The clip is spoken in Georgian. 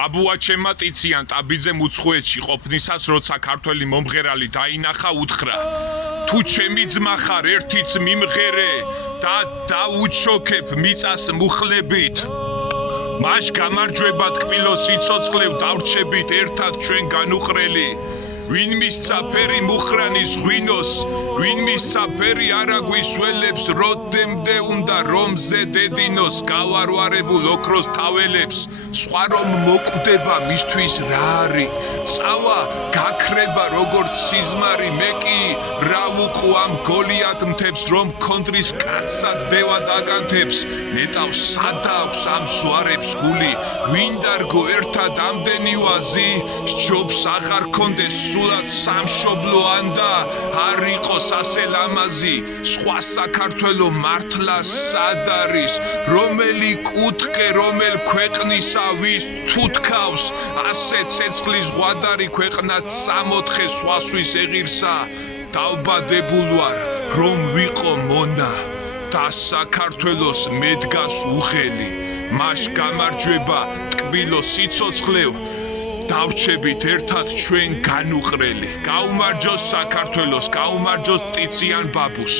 ბაბუა ჩემმა ტიციან ტაბიძემ უცხოეთში ყოფნისას როცა ქართველი მომღერალი დაინახა უთხრა თუ ჩემი ძმა ხარ ერთიც მიმღერე და დაუჩოქებ მიწას მუხლებით მაშ გამარჯვება ტკბილო სიცოცხლევ დავრჩებით ერთად ჩვენ განუყრელი ვინ მისცა ფერი მუხრანის ღვინოს ვინ მისცა ფერი არაგვის ველებს როდემდე უნდა რომზე დედინოს გავარვარებულ ოქროს თაველებს სხვა რომ მოკვდება მისთვის რა არის წავა გაქრება როგორც სიზმარი მე კი რა ვუყვამ გოლიათ მთებს რომ კონდრის კაცსაც დევა დაგანთებს ნეტავს სადა აქვს ამ ზვარებს გული ვინ დარგო ერთად ამდენი ვაზი სჯობს აღარ კონდეს სულად სამშობლო ანდა არ იყოს ასე ლამაზი სხვა საქართველო მართლა სად არის რომელი კუთხე რომელ ქვეყნისა ვის თუთქავს ასე ცეცხლის ღვადარი ქვეყნად 64 სხვასვის ეღირსა დავბადებულ ვარ რომ ვიყო მონა და საქართველოს მედგას უხელი მაშ გამარჯვება ტკბილო სიცოცხლევ დავრჩებით ერთად ჩვენ განუყრელი გაუმარჯოს საქართველოს გაუმარჯოს ტიციან ბაბუს